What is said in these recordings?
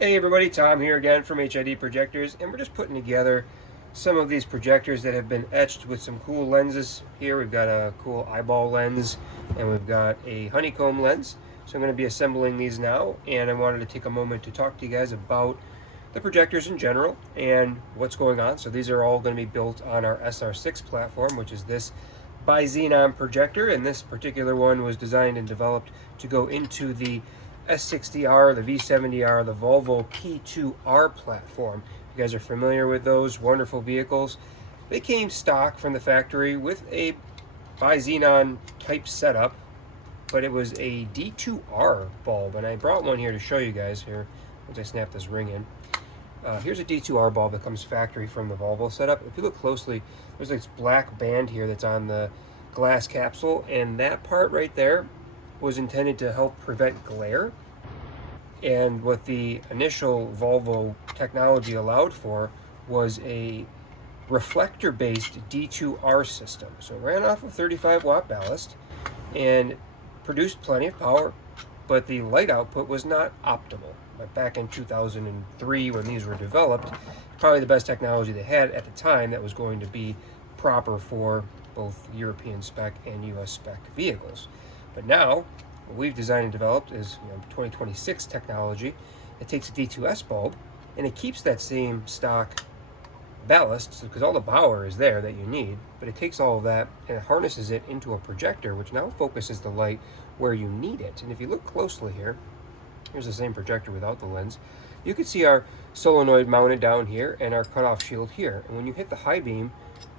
Hey everybody, Tom here again from HID Projectors, and we're just putting together some of these projectors that have been etched with some cool lenses. Here we've got a cool eyeball lens, and we've got a honeycomb lens. So I'm going to be assembling these now, and I wanted to take a moment to talk to you guys about the projectors in general and what's going on. So these are all going to be built on our SR6 platform, which is this bi-xenon projector, and this particular one was designed and developed to go into the S60R, the V70R, the Volvo P2R platform. You guys are familiar with those wonderful vehicles. They came stock from the factory with a bi-xenon type setup, but it was a D2R bulb, and I brought one here to show you guys here once I snap this ring in. Here's a D2R bulb that comes factory from the Volvo setup. If you look closely, there's this black band here that's on the glass capsule, and that part right there was intended to help prevent glare. And what the initial Volvo technology allowed for was a reflector-based D2R system. So it ran off of 35 watt ballast and produced plenty of power, but the light output was not optimal. But back in 2003, when these were developed, probably the best technology they had at the time that was going to be proper for both European spec and US spec vehicles. But now, what we've designed and developed is 2026 technology. It takes a D2S bulb and it keeps that same stock ballast, because all the power is there that you need, but it takes all of that and it harnesses it into a projector, which now focuses the light where you need it. And if you look closely here, here's the same projector without the lens. You can see our solenoid mounted down here and our cutoff shield here. And when you hit the high beam,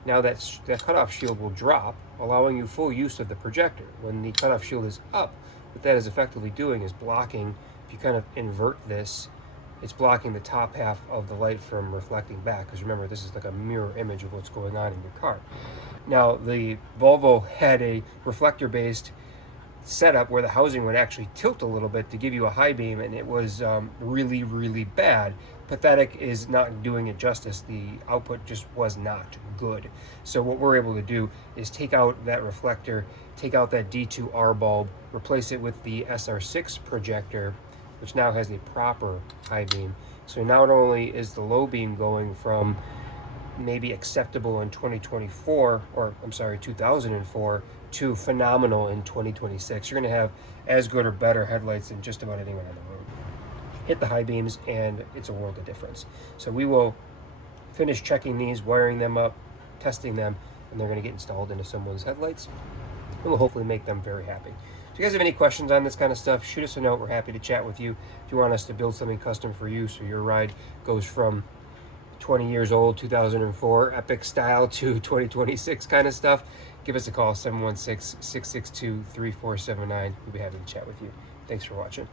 now that cutoff shield will drop, allowing you full use of the projector. When the cutoff shield is up, what that is effectively doing is blocking, if you kind of invert this, it's blocking the top half of the light from reflecting back. Because remember, this is like a mirror image of what's going on in your car. Now, the Volvo had a reflector-based setup where the housing would actually tilt a little bit to give you a high beam, and it was really, really bad. Pathetic is not doing it justice. The output just was not good. So what we're able to do is take out that reflector, take out that D2R bulb, replace it with the SR6 projector, which now has a proper high beam. So not only is the low beam going from maybe acceptable in 2024, or I'm sorry, 2004, to phenomenal in 2026. You're going to have as good or better headlights than just about anyone on the road. Hit the high beams and it's a world of difference. So we will finish checking these, wiring them up, testing them, and they're going to get installed into someone's headlights, and we'll hopefully make them very happy. If you guys have any questions on this kind of stuff, shoot us a note. We're happy to chat with you. If you want us to build something custom for you so your ride goes from 20 years old, 2004 epic style to 2026 kind of stuff, give us a call, 716-662-3479. We'll be happy to chat with you. Thanks for watching.